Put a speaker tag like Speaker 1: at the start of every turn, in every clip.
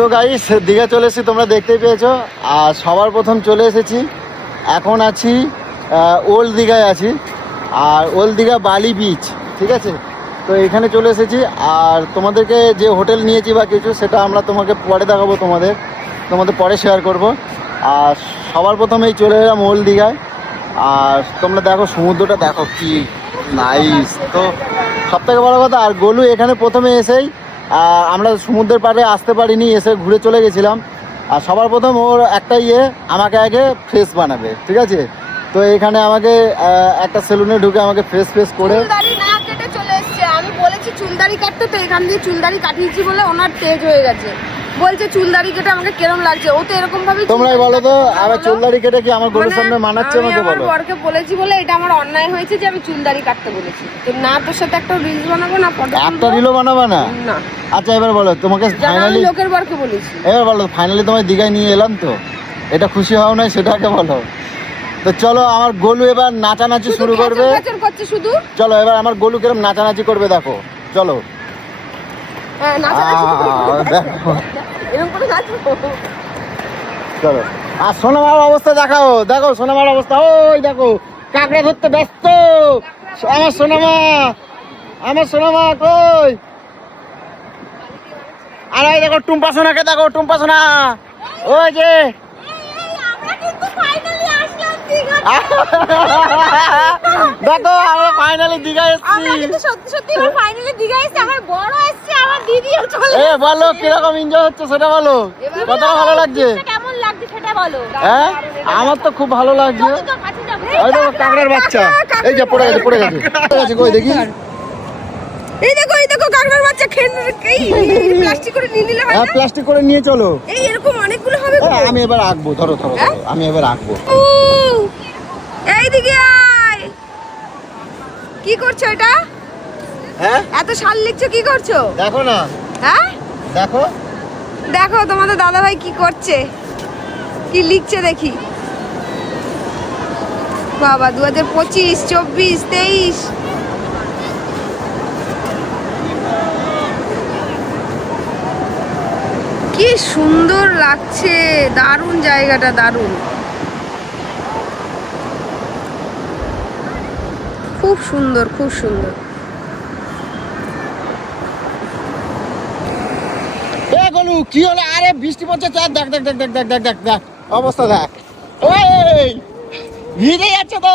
Speaker 1: তো গাইস দীঘা চলে এসেছি, তোমরা দেখতেই পেয়েছ। আর সবার প্রথম চলে এসেছি। এখন আছি ওল্ড দীঘায় আছি। আর ওল্ড দীঘা বালি বিচ ঠিক আছে? তো এখানে চলে এসেছি। আর তোমাদেরকে যে হোটেল নিয়েছি বা কিছু, সেটা আমরা তোমাকে পরে দেখাবো তোমাদের। তোমাদের পরে শেয়ার করব। আর সবার প্রথমেই চলে এলাম ওল্ড দীঘায়। আর তোমরা দেখো, সমুদ্রটা দেখো কি নাইস তো সব থেকে বড় কথা, আর গোলু এখানে প্রথমে এসেই আমরা সমুদ্রের পাড়ে আসতে পারিনি, এসে ঘুরে চলে গেছিলাম। আর সবার প্রথম ওর একটা ইয়ে আমাকে আগে ফ্রেশ বানাবে, ঠিক আছে? তো এখানে আমাকে একটা সেলুনে ঢুকে আমাকে ফ্রেশ ফ্রেশ করে
Speaker 2: আমি বলেছি চুলদারি কাটতে, তো এখান দিয়ে চুলদারি কাটিয়েছি বলে ওনার তেজ হয়ে গেছে। বলছে চুলদারি কেটে আমাকে কেরম লাগছে? ও তো এরকম ভাবে
Speaker 1: তোমরাই বলো তো আমার চুলদারি কেটে কি আমার গরুর সামনে মানাচ্ছে আমাকে
Speaker 2: মানে
Speaker 1: বলো?
Speaker 2: বরকে বলেছি বলে এটা আমার অন্যায় হয়েছে যে আমি চুলদারি কাটতে বলেছি। তো না তোর সাথে একটা রিলস বানাবো না ফটো
Speaker 1: একটা রিলও বানাবে না?
Speaker 2: না।
Speaker 1: আচ্ছা এবার বলো তোমাকে ফাইনালি
Speaker 2: লোকের বরকে বলেছি।
Speaker 1: এবার বলো ফাইনালি তোমায় দীঘায় নিয়ে এলাম তো? এটা খুশি হও না সেটাকে বলো। তো চলো আমার গোলু এবার নাচানাচি শুরু করবে।
Speaker 2: শুধু?
Speaker 1: চলো এবার আমার গোলু কিরম নাচানাচি করবে দেখো। চলো
Speaker 2: হ্যাঁ, নাচানাচি
Speaker 1: আহ,
Speaker 2: করবে।
Speaker 1: দেখো
Speaker 2: এরকম করে নাচবো
Speaker 1: চলো। আর সোনামার অবস্থা দেখাও দেখো সোনামার অবস্থা ওই দেখো কাকড়া ধরতে ব্যস্ত। আমার সোনামা আমার সোনামা কই? আর ওই দেখো টুম্পা সোনাকে দেখো টুম্পা সোনা। ওই যে
Speaker 2: আমরা কিন্তু ফাইনালি আসলাম দীঘা
Speaker 1: দেখো আমরা ফাইনালি
Speaker 2: দিঘা
Speaker 1: এসেছি।
Speaker 2: সত্যি সত্যি এবার ফাইনালি দীঘা এসেছি। আমার বড় এসেছে আমার দিদিও চলে
Speaker 1: এ বলো কীরকম এনজয় হচ্ছে সেটা বলো। কত ভালো লাগছে?
Speaker 2: কেমন লাগছে সেটা বলো।
Speaker 1: হ্যাঁ? আমার তো খুব ভালো লাগছে। ওই দেখো কাঁকড়ার বাচ্চা। এই যে পড়ে গেছে পড়ে গেছে। পড়ে গেছে কই দেখি?
Speaker 2: এই দেখো এই দেখো কাকড়ার বাচ্চা খেন এই প্লাস্টিক করে নিয়ে নিলে হয়
Speaker 1: হ্যাঁ
Speaker 2: না?
Speaker 1: প্লাস্টিক করে নিয়ে চলো।
Speaker 2: এই এরকম অনেকগুলো হবে
Speaker 1: এ, আমি এবার আঁকবো ধরো ধরো
Speaker 2: হ্যাঁ?
Speaker 1: আমি এবার আঁকবো।
Speaker 2: উ, এইদিকে আয়। কি করছ এটা?
Speaker 1: হ্যাঁ?
Speaker 2: এত শাল লিখছো কি করছ?
Speaker 1: দেখো না।
Speaker 2: হ্যাঁ?
Speaker 1: দেখো।
Speaker 2: দেখো তোমাদের দাদা ভাই কি করছে? কি লিখছে দেখি। বাবা দু হাজার পঁচিশ চব্বিশ তেইশ। কি সুন্দর লাগছে, দারুণ জায়গাটা, দারুণ। খুব সুন্দর খুব সুন্দর।
Speaker 1: গলু, কি হলো? আরে, বৃষ্টি পড়ছে চার দেখ দেখ দেখ দেখ দেখ দেখ দেখ দেখ। অবস্থা দেখ। ওই, ভিজে যাচ্ছে তো।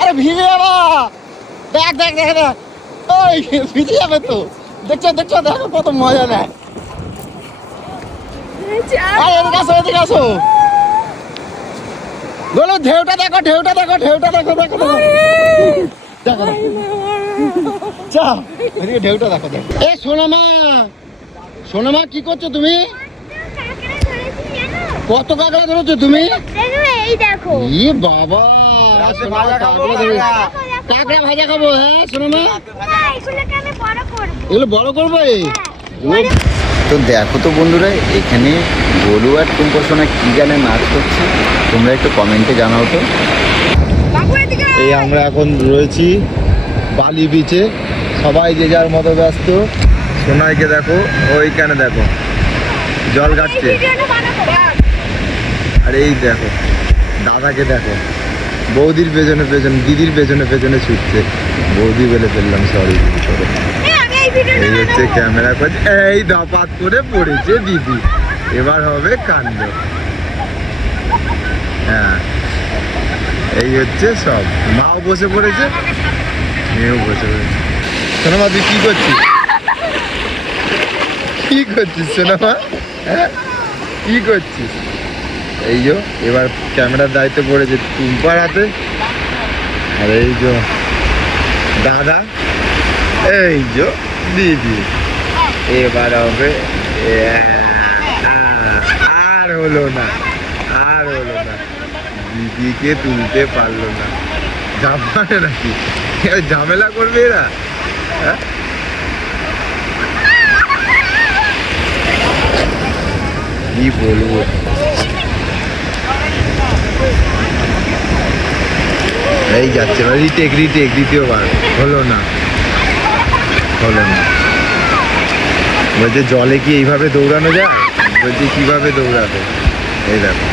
Speaker 1: আরে, ভিজে যাবা। দেখ দেখ দেখ দেখ। ওই, ভিজে যাবে তো। দেখছ দেখছ দেখো কত মজা নেয়। এদিকে আসো এদিকে আসো। বলো ঢেউটা দেখো ঢেউটা দেখো ঢেউটা দেখো দেখো দেখো। এদিকে ঢেউটা দেখো দেখো। এ সোনামা সোনামা কি করছ তুমি? কত কাঁকড়া ধরেছো তুমি?
Speaker 3: এই দেখো
Speaker 1: ই বাবা কাঁকড়া কাঁকড়া ভাজা খাব হ্যাঁ সোনামা
Speaker 3: না এগুলোকে আমি করব
Speaker 1: এগুলো বড় করব তো দেখো তো বন্ধুরা, এখানে গরু আর টুম্পো সোনা কি গানে নাচ করছে, তোমরা একটু কমেন্টে জানাও তো। এই আমরা এখন রয়েছি বালি বিচে সবাই যে যার মতো ব্যস্ত, সোনাইকে দেখো, ওইখানে দেখো, জল কাটছে। আর এই দেখো, দাদাকে দেখো। বৌদির পেছনে পেছনে দিদির পেছনে পেছনে ছুটছে। বৌদি বলে ফেললাম সরি করে
Speaker 3: এই
Speaker 1: হচ্ছে ক্যামেরা করছে এই দপাত করে পড়েছে দিদি। এবার হবে কাণ্ড। হ্যাঁ। এই হচ্ছে সব। মাও বসে পড়েছে মেয়েও বসে পড়েছে। সোনামা তুই কি করছিস? কি করছিস সোনামা? হ্যাঁ? কি করছিস? এই যো, এবার ক্যামেরার দায়িত্ব পড়েছে টুম্পার হাতে। আর এই যো দাদা, এই যো দিদি। এবার হবে আর হলো না, আর হলো না। দিদিকে তুলতে পারল না। জামানে নাকি? ঝামেলা করবে এরা? হ্যাঁ? কি বলব? এই যাচ্ছে রিটেক রিটেক দ্বিতীয়বার। হলো না। হলো না। বলছে, জলে কি এইভাবে দৌড়ানো যায়? বলছি, কীভাবে দৌড়াবে? এই দেখো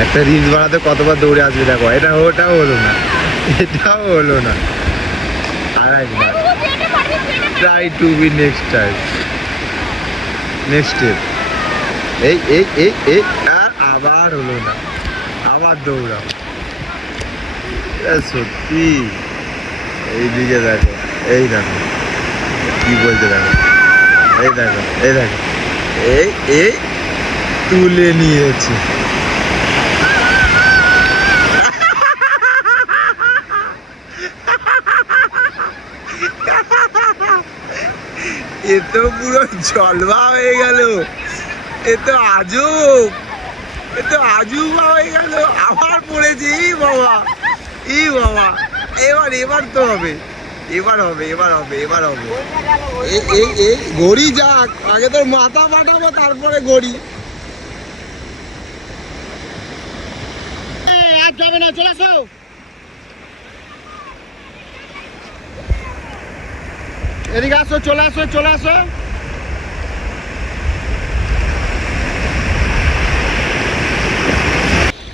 Speaker 1: একটা রিলস বানাতে কতবার দৌড়ে আসবে দেখো, এটা ওটাও হলো না। এটাও হলো না। আর একবার। Try to be next time next step এই এই এই এই, আর আবার হলো না। আবার দৌড়াও। সত্যি। এইদিকে দেখো, এই দেখো। কি বলছে দেখো? এই দেখো এই দেখো। এই এই তুলে নিয়েছে। এ তো পুরো জলবা হয়ে গেল। এ তো আজব। এ তো আজুবা হয়ে গেল। আবার পড়েছে। ই বাবা। ই বাবা। এবার এবার তো হবে। এবার হবে এবার হবে এবার হবে। এই এই গড়ি যাক। আগে তোর মাথা ফাটাবো, তারপরে গড়ি। যাবে না, চলে আসো। এদিকে আসো চলে আসো চলে আসো।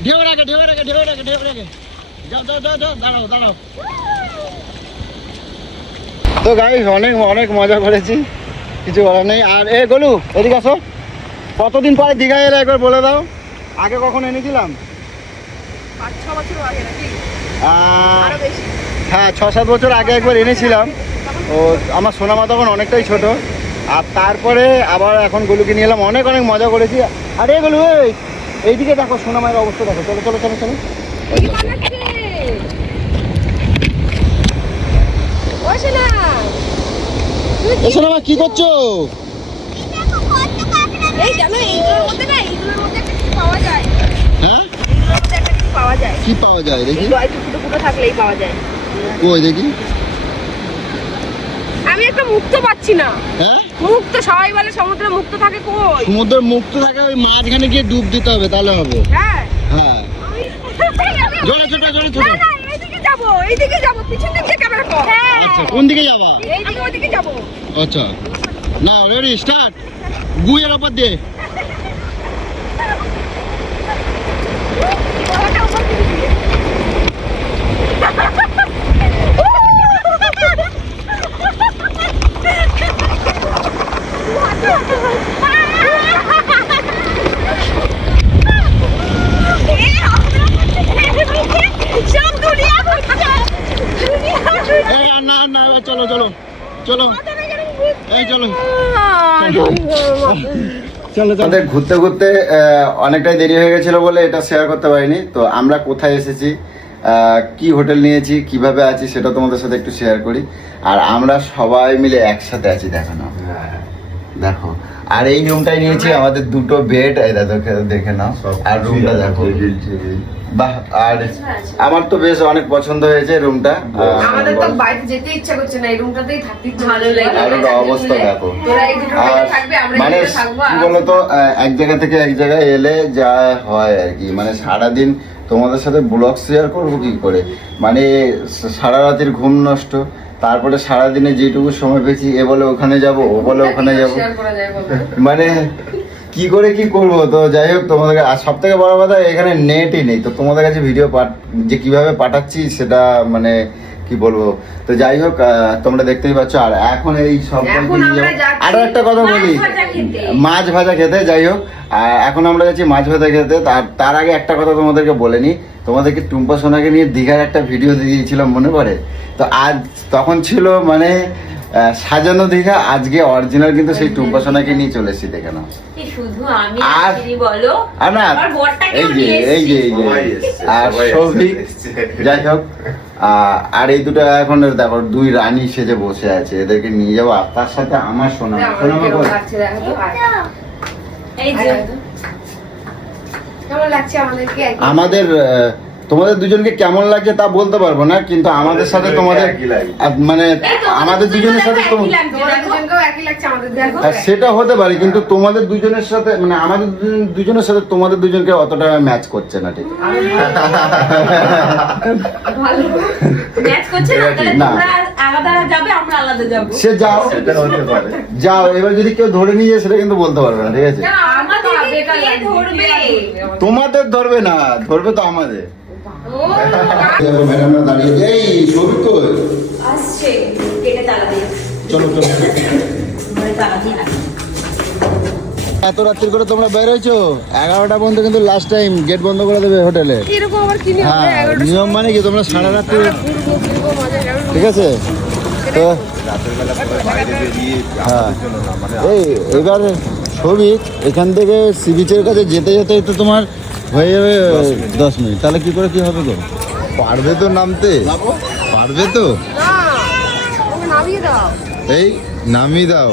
Speaker 1: ঢেউ রাখে ঢেউ রাখে ঢেউ রাখে ঢেউ রাখে যাও যাও যাও যাও দাঁড়াও দাঁড়াও। তো গাইস অনেক অনেক মজা করেছি। কিছু বলার নেই। আর এ গলু এদিকে আসো। কতদিন পরে দীঘায় এলে একবার বলে দাও। আগে কখন এনেছিলাম? হ্যাঁ ছ সাত বছর আগে একবার এনেছিলাম। ও আমার সোনামা তখন অনেকটাই ছোট। আর তারপরে আবার এখন গলুকে নিয়ে এলাম। অনেক অনেক মজা করেছি। আরে গলু এই এইদিকে দেখো সোনামায়ের অবস্থা দেখো। চলো চলো চলো চলো। সোনামা কি করছ? হ্যাঁ? কি পাওয়া যায় দেখি।
Speaker 2: থাকলেই পাওয়া যায়।
Speaker 1: কই দেখি।
Speaker 2: আমি একটা মুক্ত পাচ্ছি না।
Speaker 1: হ্যাঁ?
Speaker 2: মুক্ত সবাই বলে সমুদ্রে মুক্ত থাকে কই?
Speaker 1: সমুদ্রের মুক্ত থাকে ওই মাঝখানে গিয়ে ডুব দিতে হবে তাহলে হবে।
Speaker 2: হ্যাঁ।
Speaker 1: হ্যাঁ। জোরে ছোটা জোরে
Speaker 2: না না এইদিকে যাব এইদিকে যাব পিছন দিক ক্যামেরা কর।
Speaker 1: আচ্ছা কোন দিকে যাবা?
Speaker 2: এইদিকে ওইদিকে যাব।
Speaker 1: আচ্ছা। না রেডি স্টার্ট গুয়ের ওপর দিয়ে
Speaker 2: গলাটা উপর দিকে দিয়ে। সব দুনিয়া ঘুরছে দুনিয়া ঘুরছে
Speaker 1: এই আর না না এবার চলো চলো চলো। এই চলো। আমাদের ঘুরতে ঘুরতে অনেকটাই দেরি হয়ে গেছিল বলে এটা শেয়ার করতে পারিনি। তো আমরা কোথায় এসেছি আহ, কি হোটেল নিয়েছি কীভাবে আছি সেটা তোমাদের সাথে একটু শেয়ার করি। আর আমরা সবাই মিলে একসাথে আছি দেখানো দেখো আর এই রুমটাই নিয়েছি আমাদের দুটো বেড এই দেখো দেখে নাও। আর রুমটা দেখো। বাহ আর আমার তো বেশ অনেক পছন্দ হয়েছে রুমটা
Speaker 2: আমাদের তো বাইরে যেতে ইচ্ছা করছে না এই রুমটাতেই থাকতে ভালো লাগে।
Speaker 1: আর অবস্থা দেখো। মানে কি বলতো এক জায়গা থেকে এক জায়গায় এলে যা হয় আর কি। মানে সারাদিন তোমাদের সাথে ব্লগ শেয়ার করব কি করে? মানে সারা রাতের ঘুম নষ্ট তারপরে সারাদিনে যেটুকু সময় পেয়েছি এ বলে ওখানে যাব ও বলে ওখানে যাব। মানে কি করে কি করব? তো যাই হোক তোমাদের আর সব থেকে বড় কথা এখানে নেটই নেই। তো তোমাদের কাছে ভিডিও পাঠ যে কীভাবে পাঠাচ্ছি সেটা মানে কি বলব? তো যাই হোক তোমরা দেখতেই পাচ্ছ আর এখন এই সব আরও একটা কথা বলি।
Speaker 2: মাছ ভাজা খেতে।
Speaker 1: যাই হোক আর এখন আমরা যাচ্ছি মাছ ভাজা খেতে। তার তার আগে একটা কথা তোমাদেরকে বলে নি। তোমাদেরকে টুম্পা সোনাকে নিয়ে দীঘার একটা ভিডিও দিয়েছিলাম মনে পড়ে? তো আজ তখন ছিল মানে সাজানো দীঘা আজকে অরিজিনাল কিন্তু সেই টুম্পা সোনাকে নিয়ে চলে এসেছি দেখে নাও।
Speaker 4: আমি
Speaker 1: আর- না এই যে এই যে এই যে আর সৌভিক যাই হোক আর এই দুটো এখন দেখো দুই রানী সেজে বসে আছে। এদেরকে নিয়ে যাব আর তার সাথে আমার সোনা
Speaker 2: আমাদের
Speaker 1: তোমাদের দুজনকে কেমন লাগছে তা বলতে পারব না কিন্তু আমাদের সাথে তোমাদের মানে আমাদের দুজনের সাথে তোম-
Speaker 2: দুজনকেও একই লাগছে আমাদের দেখো।
Speaker 1: আর সেটা হতে পারে কিন্তু তোমাদের দুজনের সাথে মানে আমাদের দুজনের সাথে তোমাদের দুজনকে অতটা ম্যাচ করছে না ঠিক?
Speaker 2: না তাহলে
Speaker 1: না।
Speaker 2: তোমরা আলাদা যাবে আমরা আলাদা যাব।
Speaker 1: সে যাও।
Speaker 4: সেটা হতে পারে।
Speaker 1: যাও এবার যদি কেউ ধরে নিয়ে যায় সেটা কিন্তু বলতে পারবে না ঠিক আছে? তোমাদের ধরবে না ধরবে তো আমাদের।
Speaker 2: ও
Speaker 1: ম্যাডামরা দাঁড়িয়ে এই ছবি তো
Speaker 2: আসছে কেটে তালা দিয়ে।
Speaker 1: চলো চলো।
Speaker 2: তালা দিয়ে
Speaker 1: এত রাত্রি করে তোমরা বের হয়েছো? এগারোটা পর্যন্ত কিন্তু লাস্ট টাইম গেট বন্ধ করে দেবে হোটেলে।
Speaker 2: এরকম আবার কি নিয়ম?
Speaker 1: হ্যাঁ নিয়ম মানে কি? তোমরা সারা রাত্রি ঠিক আছে? তো
Speaker 4: রাতের বেলা সবাই বাইরে বেরিয়ে
Speaker 1: হ্যাঁ।
Speaker 4: মানে
Speaker 1: এই এবার ছবি এখান থেকে সি বিচের কাছে যেতে যেতে তো তোমার হয়ে যাবে দশ মিনিট। তাহলে কি করে কি হবে গো?
Speaker 4: পারবে তো নামতে? পারবে তো? এই নামিয়ে দাও।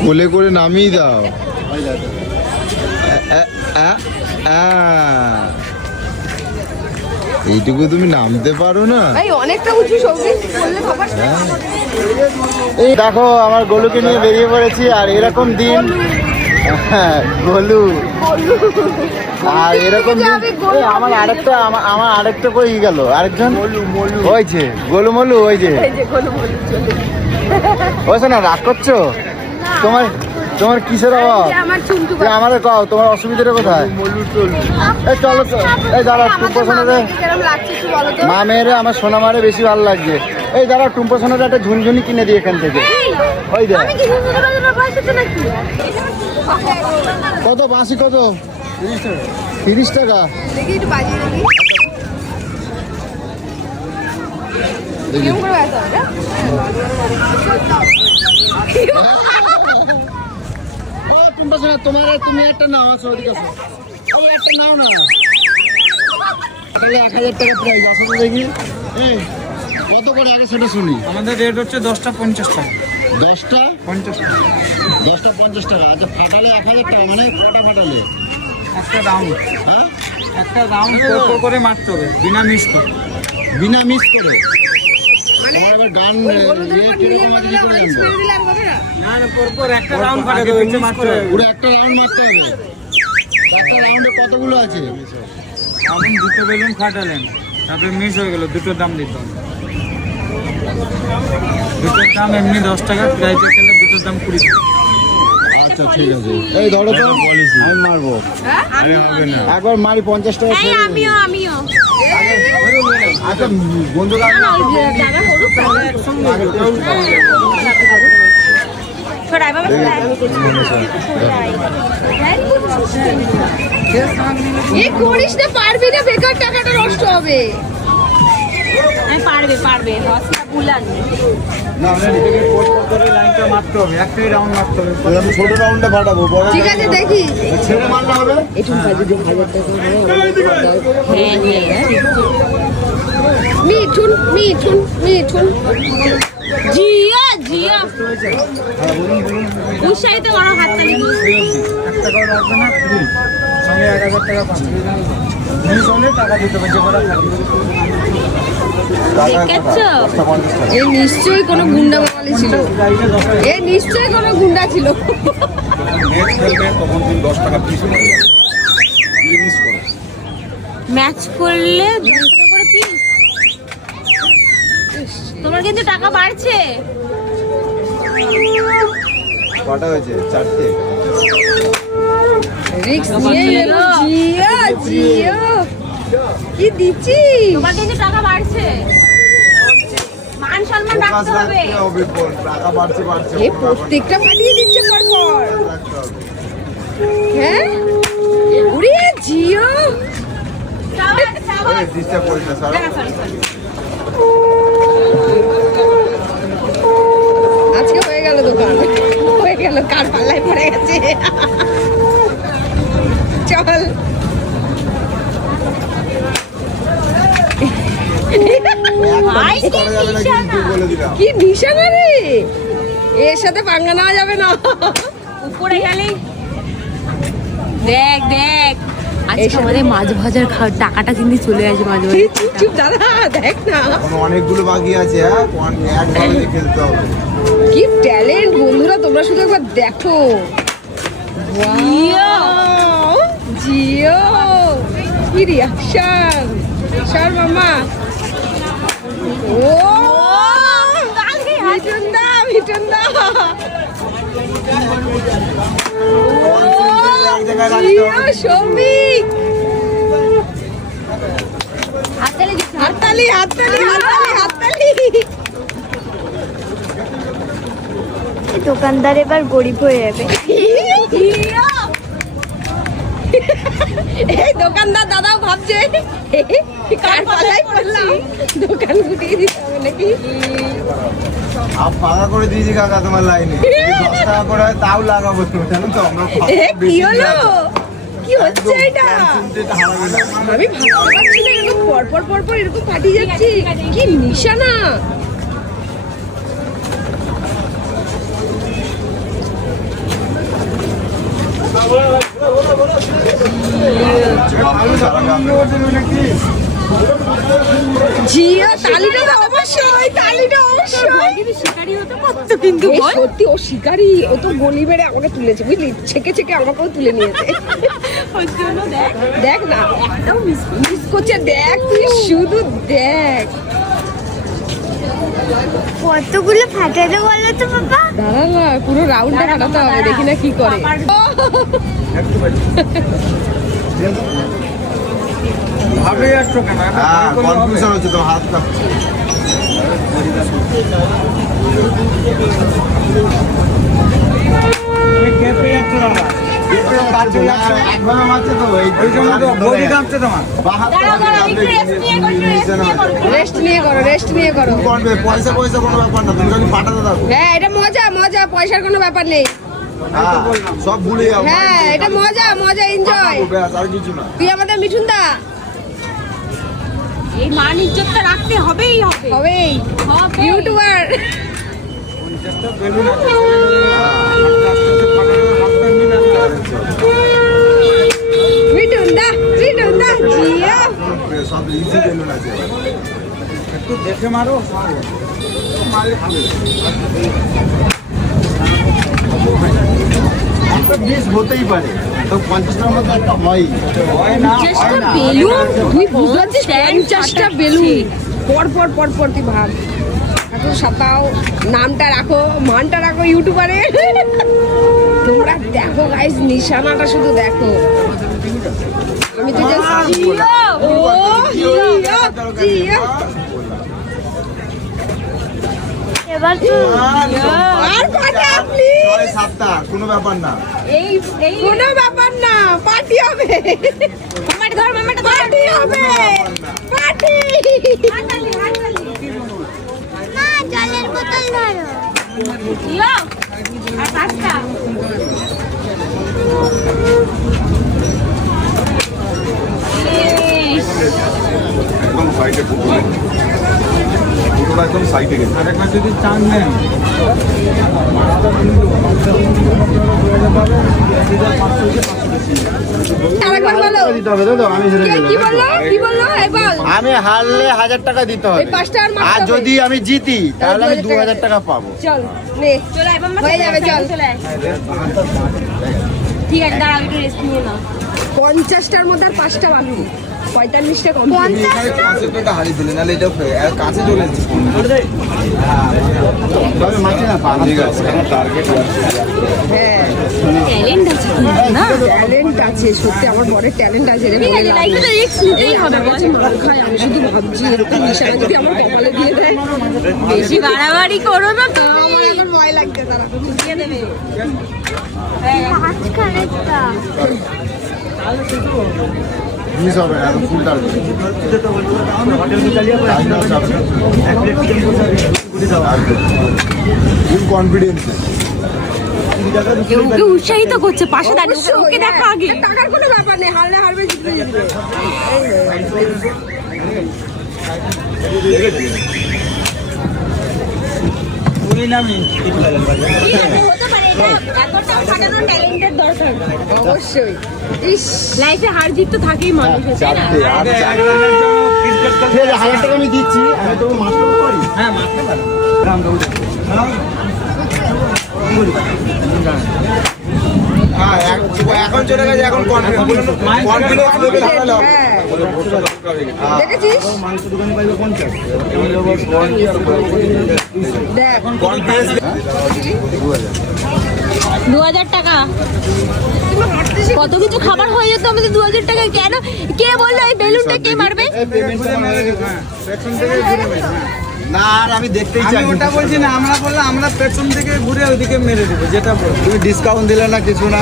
Speaker 4: কোলে করে নামিয়ে দাও। এইটুকু তুমি নামতে পারো না?
Speaker 2: অনেকটা উঁচু
Speaker 1: এই দেখো আমার গোলুকে নিয়ে বেরিয়ে পড়েছি আর এরকম দিন হ্যাঁ, গোলু। আর এরকম আমার আরেকটা আমার আমার আরেকটা কই গেল? আরেকজন? ওইছে গোলু মলু ওই যে।
Speaker 2: যে বলি
Speaker 1: না রাগ করছ? তোমার তোমার কিসের অভাব?
Speaker 2: আমার
Speaker 1: কও তোমার অসুবিধাটা কোথায়? এই চলো এই দাঁড়া টুম্পো সোনারে মা মেয়েরে আমার সোনা মারে বেশি ভালো লাগছে। এই দাঁড়া টুম্পো সোনারে একটা ঝুনঝুনি কিনে দিই এখান থেকে। ওই দেখ। কত বাঁশি কত? তিরিশ টাকা।
Speaker 2: দেখি
Speaker 1: ও টুম্পা সোনা তোমার তুমি একটা নাও আছো ওদিকে আসো। ও একটা নাও না। তাহলে এক হাজার টাকা প্রাইস আসলে দেখি। এই কত করে? আগে সেটা শুনি।
Speaker 5: আমাদের রেট হচ্ছে দশটা পঞ্চাশ টাকা।
Speaker 1: দশটা?
Speaker 5: পঞ্চাশ টাকা।
Speaker 1: দশটা পঞ্চাশ টাকা। আচ্ছা ফাটালে এক হাজার টাকা মানে কটা ফাটালে?
Speaker 5: একটা রাউন্ড
Speaker 1: হ্যাঁ?
Speaker 5: একটা রাউন্ড করে মারতে হবে বিনা মিস করে।
Speaker 1: বিনা মিস করে? গান
Speaker 2: হলুদের
Speaker 1: ইয়ে
Speaker 2: না
Speaker 5: না পরপর একটা রাউন্ড
Speaker 1: পুরো একটা রাউন্ড মারতে হবে। একটা রাউন্ডে কতগুলো আছে?
Speaker 5: আপনি দুটো বেলুন ফাটালেন তারপরে মিস হয়ে গেল দুটোর দাম দিতে হবে। দুটোর দাম এমনি দশ টাকা প্রাইজে খেলে দুটোর দাম কুড়ি টাকা।
Speaker 1: আচ্ছা ঠিক আছে। এই ধরো তো। আমি মারবো। একবার মারি পঞ্চাশ টাকা
Speaker 2: আমিও আমিও।
Speaker 1: আচ্ছা
Speaker 2: এ করিস না পারবি না বেকার টাকাটা নষ্ট হবে। পারবে পারবে হসনা বুলান
Speaker 5: করে লাইনটা মারতে হবে একটাই রাউন্ড মারতে হবে।
Speaker 1: আমি ছোট রাউন্ডে ফাটাবো বড়
Speaker 2: ঠিক আছে দেখি।
Speaker 1: ছেড়ে মারলে হবে?
Speaker 2: মিঠুন মিঠুন মিঠুন। জিয়া জিয়া। উৎসাহিত করো
Speaker 5: থাকবে
Speaker 2: দেখেছ এ নিশ্চয়ই কোনো গুন্ডা বাঙালি ছিল। এ নিশ্চয়ই কোনো গুন্ডা ছিল।
Speaker 4: করো
Speaker 2: ম্যাচ করলে দশ টাকা করে পিস তোমার কিন্তু টাকা বাড়ছে।
Speaker 4: কটা হয়েছে? চারটে।
Speaker 2: রিক্স নিয়ে এলো জিয়া জিয়া কি দিচ্ছি তোমার কিন্তু টাকা বাড়ছে। মান সম্মান রাখতে হবে।
Speaker 4: টাকা বাড়ছে বাড়ছে।
Speaker 2: এ প্রত্যেকটা দিচ্ছে হ্যাঁ? জিও।
Speaker 4: ডিস্টার্ব করিস না
Speaker 2: আজকে হয়ে গেল দোকান। হয়ে গেল কার পাল্লায় পড়ে গেছে? চল। কি নিশানা রে? এর সাথে পাঙ্গা নেওয়া যাবে না। উপরে গেলেই। দেখ দেখ।
Speaker 6: আজকে আমাদের মাছ ভাজার খাওয়ার টাকাটা কিন্তু চলে আসে মাছ ভাজার
Speaker 2: চুপ চুপ দাদা দেখ না।
Speaker 1: অনেকগুলো বাকি আছে হ্যাঁ? খেলতে হবে।
Speaker 2: কি ট্যালেন্ট বন্ধুরা তোমরা শুধু একবার দেখো! জিও। কি রিয়াকশন সর মামা। ও মিঠুন দা মিঠুন দা জিও সৌমিক হাততালি হাততালি হাততালি হাততালি
Speaker 3: দোকানদার এবার গরিব হয়ে যাবে।
Speaker 2: এই দোকানদার দাদাও ভাবছে কার পালাই পড়লাম? দোকান গুটিয়ে দিতে হবে নাকি?
Speaker 1: আপ ফাঁকা করে দিয়েছি কাকা তোমার লাইনে দশ টাকা করে হয় তাও লাগাবো জানো তো? আমরা
Speaker 2: কি হলো? কি হচ্ছে এটা। আমি ভাবতে পারছি না। এরকম পরপর পরপর এরকম ফাটিয়ে যাচ্ছে। কি নিশানা? জিয়া তালিটা তো অবশ্যই তালিটা অবশ্যই।
Speaker 6: শিকারি হতে পারতো কিন্তু
Speaker 2: সত্যি ও শিকারি ও তো গলি বেড়ে আমাকে তুলেছে বুঝলি? ছেকে ছেকে আমাকেও তুলে নিয়েছে।
Speaker 6: ওর জন্য দেখ।
Speaker 2: দেখ না একদম মিস করছে দেখ তুই শুধু দেখ।
Speaker 3: কতগুলো ফাটাতে বলো তো বাবা।
Speaker 2: দাঁড়া না পুরো রাউন্ডটা কাটাতে হবে দেখি না কি করে।
Speaker 5: ভাবে যাচ্ছ কেন?
Speaker 1: হ্যাঁ? কনফিউশন হচ্ছে তো হাত কাঁপছে পয়সা পয়সা কোনো ব্যাপার না তুমি পাঠাতে থাকো
Speaker 2: হ্যাঁ এটা মজা মজা পয়সার কোনো ব্যাপার নেই।
Speaker 1: হ্যাঁ সব ভুলে যাও।
Speaker 2: হ্যাঁ এটা মজা মজা এনজয়
Speaker 1: আর কিছু না।
Speaker 2: তুই আমাদের মিঠুন দা
Speaker 6: এই মান ইজ্জতটা রাখতে হবেই হবে।
Speaker 2: হবেই।
Speaker 6: হবে।
Speaker 2: ইউটিউবার। মিঠুন দা মিঠুন দা জিয়া
Speaker 1: সব ইজি বেলুন আছে
Speaker 5: একটু দেখে মারো। সব
Speaker 1: একটা মিস হতেই পারে। তো পঞ্চাশটার মধ্যে একটা হয়।
Speaker 5: হয় না
Speaker 6: চেষ্টা
Speaker 5: হয় না।
Speaker 6: বেলুন?
Speaker 2: তুই বুঝতে পঞ্চাশটা বেলুন। পর পর পর পর তুই ভাব এখন সাতাও নামটা রাখো মানটা রাখো ইউটিউবারে। তোমরা দেখো গাইস নিশানাটা শুধু দেখো। আমি তো just ও জিও জিও
Speaker 3: এবার তো
Speaker 2: আর কটা আপনি
Speaker 1: ছয় সাতটা কোনো ব্যাপার না।
Speaker 6: এই এই
Speaker 2: কোনো ব্যাপার না পার্টি হবে। পার্টি হবে। পার্টি।
Speaker 3: জলের বোতল ধরো।
Speaker 6: আর পাঁচটা।
Speaker 4: একদম সাইডে পুকুরে একদম সাইডে গেছে।
Speaker 5: যদি চান নেন।
Speaker 1: আমি হেরে
Speaker 2: কে
Speaker 1: গেলাম।
Speaker 2: কি বলল? কি বলল? এই বল।
Speaker 1: আমি হারলে হাজার টাকা দিতে হবে।
Speaker 2: আর।
Speaker 1: যদি আমি জিতি তাহলে আমি দু
Speaker 2: হাজার
Speaker 1: টাকা পাবো।
Speaker 2: চল নে।
Speaker 6: চলে আয় মাম্মা,
Speaker 2: হয়ে
Speaker 6: আয়। ঠিক আছে দাঁড়াও একটু রেস্ট নিয়ে নাও।
Speaker 2: পঞ্চাশটার মধ্যে আর পাঁচটা বাকি। পঁয়তাল্লিশটা কম।
Speaker 3: পঞ্চাশ
Speaker 7: হারিয়ে দিলে নাহলে এটা কাছে চলে
Speaker 1: তবে মাছি না পান
Speaker 7: ঠিক আছে। টার্গেট
Speaker 2: হ্যাঁ।
Speaker 6: ট্যালেন্ট আছে না?
Speaker 2: ট্যালেন্ট আছে সত্যি আমার বড় ট্যালেন্ট আছে রে
Speaker 6: ঠিক লাইফে তো রিস্ক নিতেই হবে বল।
Speaker 2: খাই আমি শুধু ভাবছি এরকম নিশানা যদি আমার কপালে দিয়ে দেয়
Speaker 6: বেশি বাড়াবাড়ি করো না তো
Speaker 2: আমার এখন ভয় লাগছে তারা
Speaker 6: দিয়ে দেবে।
Speaker 3: মাঝখানেরটা
Speaker 1: মিস হবে না ফুল টার্গেট ফুল কনফিডেন্স
Speaker 6: ওকে উৎসাহিত করছে পাশে দাঁড়িয়ে। ওকে- ওকে আগে।
Speaker 2: টাকার কোনো ব্যাপার নেই হারলে হারবে জিতলে জিতবে।
Speaker 5: পারি না আমি
Speaker 2: অবশ্যই।
Speaker 6: লাইফে হার জিত তো থাকেই মানুষের তাই না?
Speaker 1: চারটে আর
Speaker 5: আগে
Speaker 1: চারটে।
Speaker 5: এক রানের জন্য ক্রিকেট
Speaker 1: ঠিক আছে হাজার টাকা আমি দিচ্ছি আমি তবু মাস্টার পারি
Speaker 5: হ্যাঁ মারতে পারো। রাম দৌড়ে
Speaker 7: এখন চলে গেছে এখন কনফিডেন্স কনফিডেন্স লেভেল হারালে হবে।
Speaker 2: দেখেছিস?
Speaker 5: মাংস দোকানে পাইবে পঞ্চাশ
Speaker 6: দু হাজার টাকা। কত কিছু খাবার হয়ে যেত আমাদের দু হাজার টাকা কেন? কে বলল এই বেলুনটা কে মারবে?
Speaker 1: না আর আমি দেখতেই
Speaker 5: আমি
Speaker 1: চাই
Speaker 5: ওটা বলছি না আমরা বললাম আমরা পেছন থেকে ঘুরে ওইদিকে মেরে দেবো যেটা
Speaker 1: তুমি ডিসকাউন্ট দিলে না কিছু না?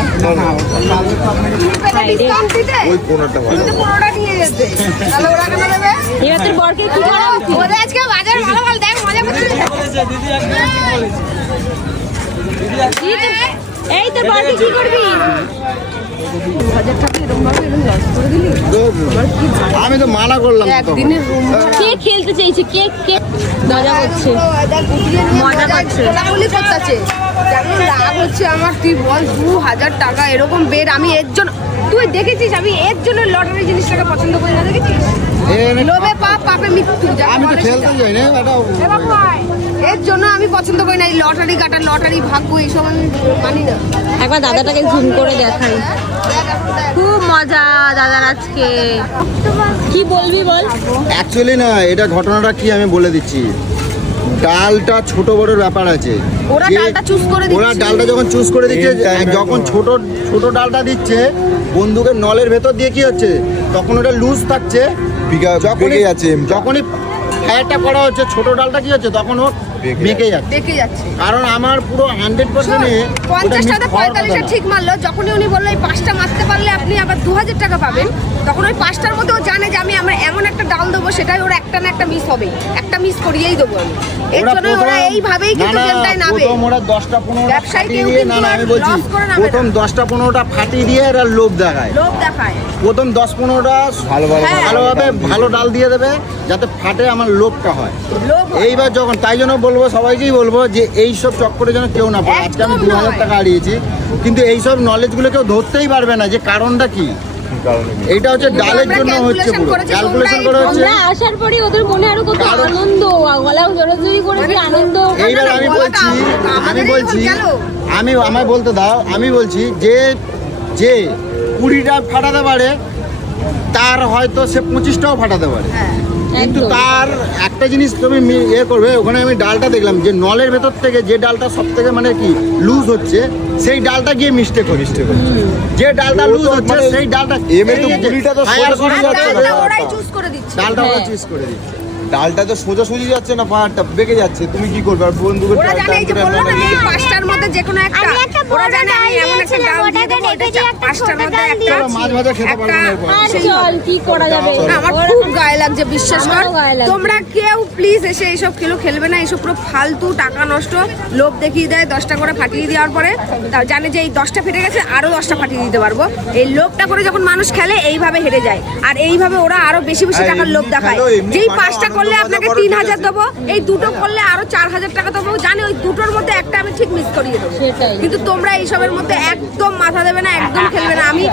Speaker 2: ডিসকাউন্ট
Speaker 7: ওই পনেরোটা ভালো
Speaker 2: তুমি তো পনেরোটা নিয়ে যেতে। তাহলে ওরা কেন দেবে?
Speaker 6: এবার তোর বরকে কি করা উচিত
Speaker 2: ওদের আজকে বাজার ভালো ভালো দেখ মজা করতে
Speaker 5: দিদি একদম ঠিক বলেছে।
Speaker 6: এই তোর- এই তোর বরকে কি করবি?
Speaker 1: আমি তো মানা করলাম
Speaker 6: কে খেলতে চাইছে? কে কে? মজা করছে। মজা করছে।
Speaker 2: কোলাকুলি করতেছে কেমন রাগ হচ্ছে আমার তুই বল দু হাজার টাকা এরকম বেড আমি এর জন্য তুই দেখেছিস আমি এর জন্য লটারি জিনিসটাকে পছন্দ করি না দেখেছিস? লোভে পাপ পাপে মৃত্যু
Speaker 1: আমি তো খেলতে। যাই না
Speaker 2: এর জন্য আমি পছন্দ করি না এই লটারি কাটা লটারি ভাগ্য এইসব আমি মানি না।
Speaker 6: একবার দাদাটাকে জুম করে দেখাই। খুব মজা দাদার আজকে। কি বলবি বল?
Speaker 1: অ্যাকচুয়ালি না এটা ঘটনাটা কি আমি বলে দিচ্ছি। ডালটা ছোট বড় ব্যাপার আছে।
Speaker 2: ওরা ডালটা choose করে
Speaker 1: ওরা ডালটা যখন চুজ করে দিচ্ছে যখন ছোট ছোট ডালটা দিচ্ছে বন্দুকের নলের ভেতর দিয়ে কি হচ্ছে? তখন ওটা লুজ থাকছে।
Speaker 7: বিঘা-
Speaker 1: যখনই
Speaker 7: এমনি।
Speaker 1: যখনই ফায়ারটা করা হচ্ছে ছোট ডালটা কি হচ্ছে? তখন ও
Speaker 7: বেঁকে
Speaker 1: বেঁকে যাচ্ছে।
Speaker 2: দেখে যাচ্ছে।
Speaker 1: কারণ আমার পুরো হান্ড্রেড পার্সেন্ট
Speaker 2: পঞ্চাশটাতে পঁয়তাল্লিশটা ঠিক মারলো যখনই উনি বলল এই পাঁচটা মারতে পারলে আপনি আবার দু হাজার টাকা পাবেন। তখন ওই পাঁচটার মধ্যে ও জানে যে আমি আমার এমন একটা ডাল দেবো সেটাই ওর একটা না একটা মিস হবে। একটা মিস করিয়েই দেবো আমি। এর জন্য ওরা এইভাবেই কিন্তু গেমটাই নামে।
Speaker 1: প্রথম ওরা দশটা পনেরোটা
Speaker 2: ব্যবসায়
Speaker 1: ফাটিয়ে
Speaker 2: কেউ
Speaker 1: দিয়ে না না আমি বলছি
Speaker 2: নামে
Speaker 1: প্রথম দশটা পনেরোটা ফাটিয়ে দিয়ে এরা লোভ দেখায়।
Speaker 2: লোভ দেখায়।
Speaker 1: প্রথম দশ পনেরোটা
Speaker 7: ভালো ভালো
Speaker 2: হ্যাঁ।
Speaker 1: ভালোভাবে ভালো ডাল দিয়ে দেবে যাতে ফাটে আমার লোভটা হয়। এইবার যখন তাই জন্য বলব সবাইকেই বলব যে এই সব চক্করে যেন কেউ না পড়ে। আজকে আমি দু হাজার টাকা হারিয়েছি কিন্তু এই সব নলেজগুলো কেউ ধরতেই পারবে না যে কারণটা কি। এইটা হচ্ছে ডালের জন্য হচ্ছে পুরো। ক্যালকুলেশন করা হচ্ছে
Speaker 6: আমরা আসার পরে ওদের মনে আরও কত আনন্দ গলাও জড়জড়ি করে কি আনন্দ।
Speaker 1: এইবার আমি বলছি আমি বলছি আমি আমায় বলতে দাও আমি বলছি যে যে কুড়িটা ফাটাতে পারে তার হয়তো সে পঁচিশটাও ফাটাতে পারে।
Speaker 2: হ্যাঁ।
Speaker 1: কিন্তু তার একটা জিনিস তুমি মি- ইয়ে করবে ওখানে আমি ডালটা দেখলাম যে নলের ভেতর থেকে যে ডালটা সব থেকে মানে কি লুজ হচ্ছে সেই ডালটা গিয়ে মিস্টেক মিস্টেক যে ডালটা লুজ হচ্ছে
Speaker 7: মানে
Speaker 1: সেই ডালটা
Speaker 7: এমএ তো গুলিটা তো যাচ্ছে।
Speaker 2: ডালটা চুজ করে দিচ্ছে।
Speaker 1: ডালটা ওরা
Speaker 6: হ্যাঁ।
Speaker 1: চুজ করে দিচ্ছে।
Speaker 7: ডালটা তো সোজা সোজি যাচ্ছে না পাহাড়টা বেঁকে যাচ্ছে। তুমি কি করবে? আর বন্ধুকে
Speaker 2: ওরা জানে এই যে বলল না এই পাঁচটার মধ্যে যে কোনো একটা।
Speaker 3: আমি একটা
Speaker 2: ওরা
Speaker 3: বড়
Speaker 2: জানে আমি এমন একটা ডাল দিয়ে দেবো এটা
Speaker 3: একটা
Speaker 2: পাঁচটার মধ্যে একটা
Speaker 1: মাছ ভাজা খেতে পারব না
Speaker 6: আর চল কি করা যাবে?
Speaker 2: আমার খুব গায়ে লাগছে বিশ্বাস কর। তোমরা কেউ প্লিজ এসে এইসব খেলো খেলবে না এইসব পুরো ফালতু টাকা নষ্ট। লোভ দেখিয়ে দেয় দশটা করে ফাটিয়ে দেওয়ার পরে। তাও জানে যে এই দশটা ফেটে গেছে আরও দশটা ফাটিয়ে দিতে পারব। এই লোভটা করে যখন মানুষ খেলে এইভাবে হেরে যায়। আর এইভাবে ওরা আরও বেশি বেশি টাকার লোভ দেখায়। যেই পাঁচটা করলে আপনাকে তিন হাজার দেবো। এই দুটো করলে আরও চার হাজার টাকা দেবো। জানি ওই দুটোর মধ্যে একটা আমি ঠিক মিস করিয়ে দেবো। কিন্তু তোমরা এইসবের মধ্যে একদম মাথা দেবে না একদম খেলবে না। আমি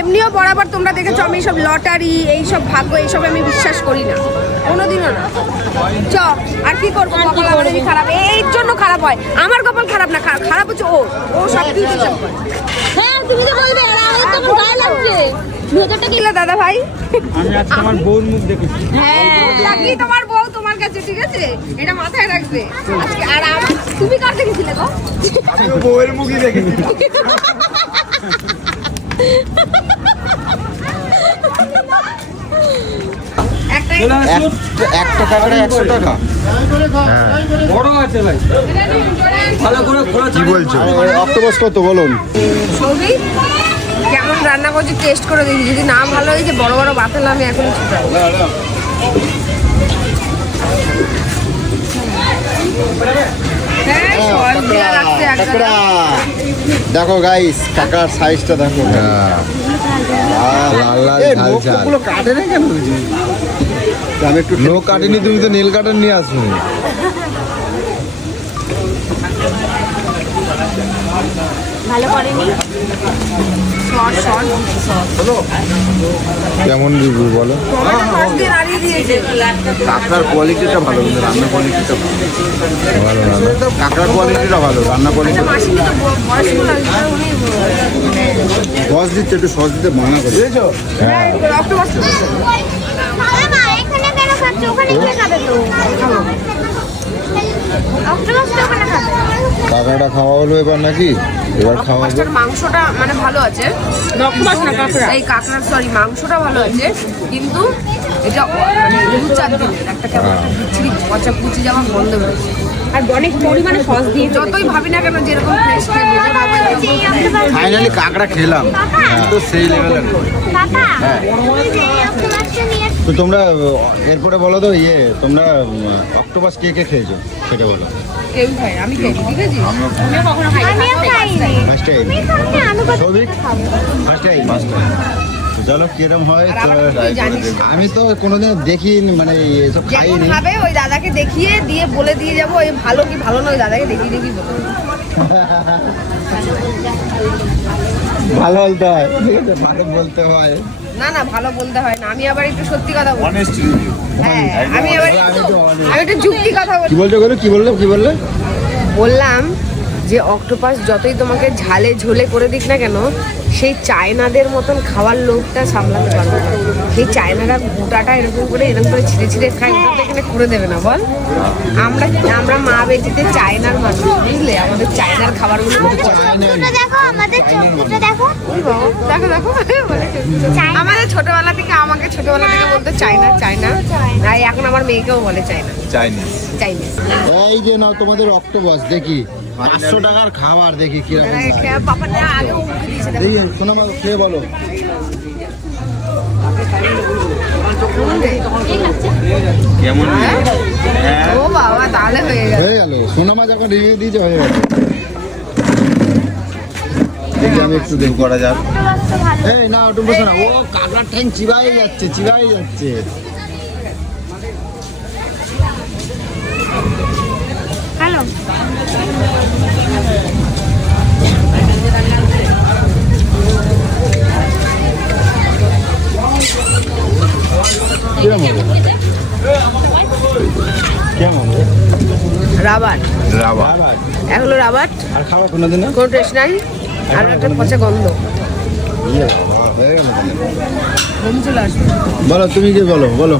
Speaker 2: এমনিও বরাবর তোমরা দেখেছ আমি এইসব লটারি এইসব ভাগ্য এইসব আমি বিশ্বাস করি না। কোনোদিনও না। চ আর কি করব? কপাল আমাদেরই খারাপ। এই জন্য খারাপ হয়। আমার কপাল খারাপ না খারাপ হচ্ছে ও। ও সব কিছু
Speaker 6: তুমি তো বলবে আর আমাদের তো গায়ে লাগছে। দু হাজার
Speaker 2: দাদা ভাই।
Speaker 5: আমি আজকে আমার বউর মুখ দেখেছি।
Speaker 6: হ্যাঁ।
Speaker 2: লাগি তোমার বউ তোমার কাছে ঠিক আছে? এটা মাথায় রাখবে। আজকে আর আমার তুমি কার দেখেছিলে গো?
Speaker 7: বউয়ের মুখই দেখেছি।
Speaker 1: এক- টাকাটা একশো টাকা
Speaker 5: বড় আছে ভাই। ভালো করে কি বলছো?
Speaker 1: অক্টোবস কত বলুন?
Speaker 2: কেমন রান্না করছি টেস্ট করে দেখি। যদি না ভালো হয়েছে বড় বড় বাতাল আমি এখন হ্যাঁ।
Speaker 1: দেখো গাইস কাকার সাইজটা দেখো। আহ,
Speaker 7: লাল কাটেনি তুমি তো নীল কাটার নিয়ে আসো।
Speaker 6: ভালো করেনি?
Speaker 1: কেমন রিভিউ বলো? কাঁকড়ার কোয়ালিটিটা ভালো কিন্তু রান্না কোয়ালিটিটা ভালো। ভালো কাঁকড়ার কোয়ালিটিটা ভালো রান্না কোয়ালিটি
Speaker 2: বয়স্ক লাগছে উনি
Speaker 1: সস দিচ্ছে একটু সস দিতে মানা করে। হ্যাঁ কাঁকড়াটা খাওয়া হলো এবার নাকি? এবার
Speaker 2: অক্টোপাসটার মাংসটা মানে ভালো আছে। এই কাঁকড়ার সরি মাংসটা ভালো আছে। কিন্তু এটা দু চার দিনের একটা কেমন একটা বিচ্ছিরি পচা পুচি যাওয়ার গন্ধ বেরোচ্ছে।
Speaker 6: আর অনেক পরিমাণে সস দিয়ে
Speaker 2: যতই ভাবি না কেন যেরকম ফ্রেশ
Speaker 1: ফাইনালি কাঁকড়া খেলাম। তো সেই লেভেলের
Speaker 3: তুমি যে অক্টোপাসটা নিয়ে
Speaker 1: তো তোমরা এরপরে বলো তো ইয়ে তোমরা অক্টোপাস কে কে খেয়েছো? সেটা বলো।
Speaker 2: কেউ খাই আমি খাই ঠিক আছে?
Speaker 6: আমিও কখনো খাইনি?
Speaker 1: ফার্স্ট টাইম
Speaker 3: আমি কত
Speaker 1: সৌভিক
Speaker 3: খাব
Speaker 1: ফার্স্ট টাইম ফার্স্ট টাইম চলো কিরম হয়
Speaker 2: না।
Speaker 1: আমি তো কোনোদিন দেখিনি মানে এসব খাইনি।
Speaker 2: ভাবে ওই দাদাকে দেখিয়ে দিয়ে বলে দিয়ে যাব এই ভালো কি ভালো নয় দাদাকে দেখিয়ে দেখিয়ে বলে।
Speaker 1: ভালো বলতে হয়। ঠিক আছে ভালো বলতে হয়।
Speaker 2: না না ভালো বলতে হয় না। আমি আবার একটু সত্যি কথা বলি
Speaker 4: অনেস্ট রিভিউ
Speaker 2: হ্যাঁ আমি আবার একটু আমি একটু যুক্তি কথা বলি
Speaker 1: কি বলছো গেলো কি বললে? কি বললে?
Speaker 2: বললাম যে অক্টোপাস যতই তোমাকে ঝালে ঝোলে করে দিক না কেন সেই চায়নাদের মতন খাওয়ার লোকটা সামলাতে পারবে না। সেই চায়নারা গোটাটা এরকম করে এরকম করে ছিঁড়ে ছিঁড়ে খায় এখানে করে দেবে না বল। আমরা আমরা মা বেটিতে চায়নার মানুষ বুঝলে? আমাদের চায়নার খাবারগুলো খুব পছন্দ।
Speaker 3: চোখটা দেখো আমাদের চোখটা দেখো।
Speaker 2: দেখো দেখো আমাদের ছোটবেলা থেকে আমাকে ছোটবেলা থেকে বলতো চায়না চায়না। আর এখন আমার মেয়েকেও বলে চায়না।
Speaker 4: চাইনিজ
Speaker 2: চাইনিজ
Speaker 1: এই যে নাও তোমাদের অক্টোপাস দেখি। পাঁচশো টাকার খাবার দেখি কীরকম। শোনা খেয়ে বলো।
Speaker 4: কেমন?
Speaker 2: ও বাবা তাহলে হয়ে গেল।
Speaker 1: হয়ে গেল। সোনামা যখন রিভিউ দিয়েছে হয়ে গেল। দেখি আমি একটু দেখি। করা যাক। এই না ওটু বসে না ও কাকার ঠ্যাং চিবাই যাচ্ছে চিবাই যাচ্ছে।
Speaker 2: রাবার।
Speaker 1: রাবার।
Speaker 2: এক হলো রাবার?
Speaker 1: আর খাওয়া কোনোদিন না
Speaker 2: কোনো টেস্ট নাই? আর একটা পচা গন্ধ।
Speaker 1: ইয়ে হয়ে বলো তুমি কি বলো বলো।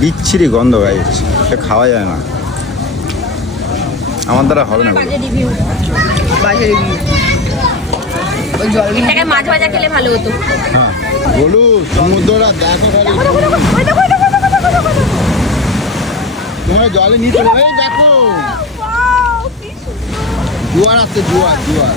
Speaker 1: বিচ্ছিরি গন্ধ গাইছে এটা খাওয়া যায় না। আমার দ্বারা হবে না গো।
Speaker 6: বাজে রিভিউ
Speaker 2: বাজে রিভিউ ওই জল
Speaker 6: টাকায় মাছ ভাজা খেলে ভালো হতো।
Speaker 1: হ্যাঁ। বলু সমুদ্রটা দেখো খালি। তোমার জলে নিচে দেখো। জোয়ার আছে জোয়ার জোয়ার।